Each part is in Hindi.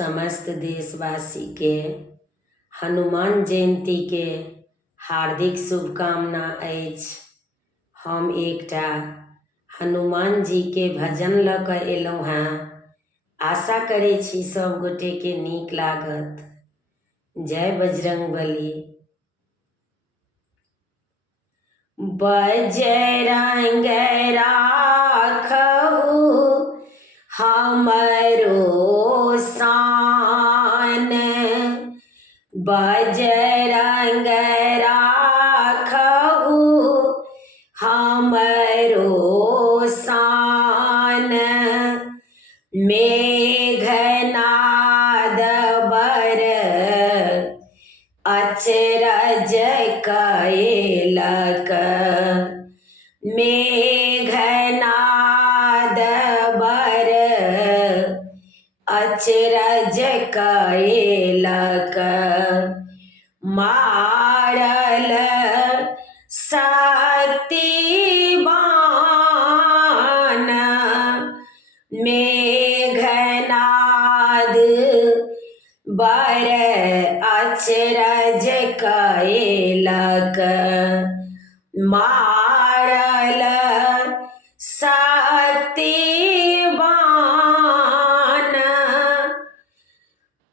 समस्त देशवासी के हनुमान जयंती के हार्दिक शुभकामना अछि। हम एकटा हनुमान जी के भजन लऽ कऽ एलहुँ हेँ। आशा करै छी सब गोटे के नीक लागत। जय बजरंगबली। बजरंग राखहु हमरो शान, बजरंग राखहु हमरो शान। मेघनाद बर अचरज कएलक, मेघनाद बर अचरज कएलक। मारल शक्तिवान मेघनाद बर अचरज कएलक। मारल शक्तिवान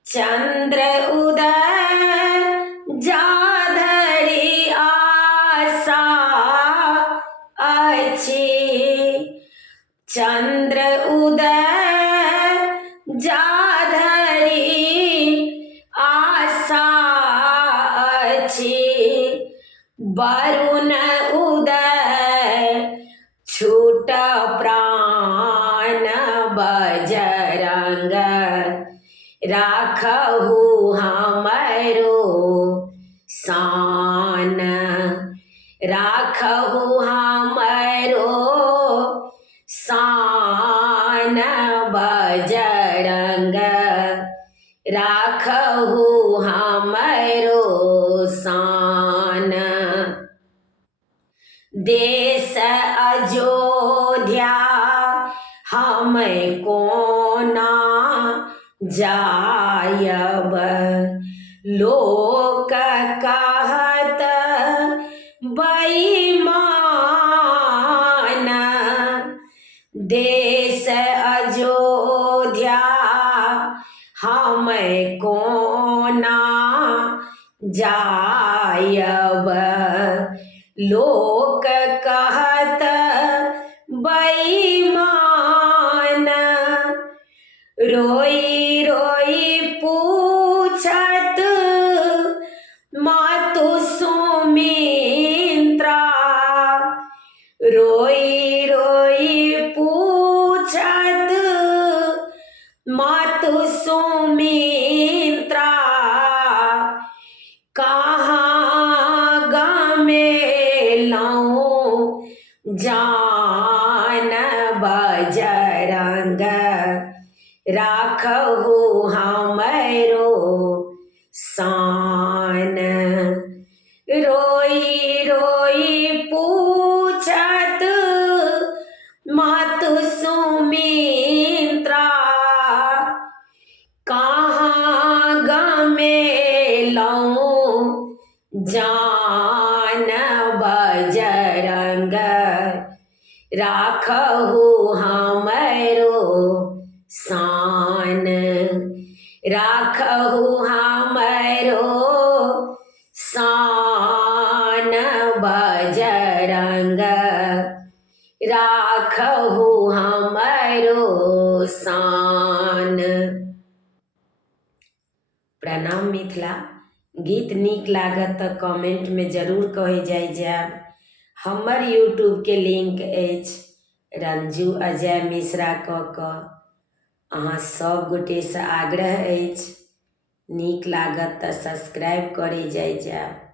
चंद्र उदय जाधरि आशा अछि, चंद्र उदय जाधरि आशा अछि। वरुण उदय छूट प्राण बजरंग राखहु हमरो शान, राखहु हमरो शान बजरंग राखहु हमरो शान। देश अयोध्या हम कोना जायब, लोक कहत बेईमान। देश अयोध्या हम कोना जायब, लोक कहत बेईमान। रोई रोई पूछत मातु सुमित्रा, रोई रोई पूछत मातु सुमित्रा। कहाँ गमेलहुँ जान बजरंग राखहु हमरो शान। रोई रोई पूछत मातु सुमित्रा, कहाँ गमेलहुँ जान बजरंग राखहु हमरो शान, राखहु हमरो शान बजरंग राखहु हमरो शान। प्रणाम मिथिला। गीत नीक लागत तऽ कमेंट में जरूर कहि जायब। हमर यूट्यूब के लिंक अछि रंजू अजय मिश्रा कऽ कऽ। अहाँ सब गोटे से आग्रह अछि नीक लागत तऽ सब्सक्राइब करे जायब।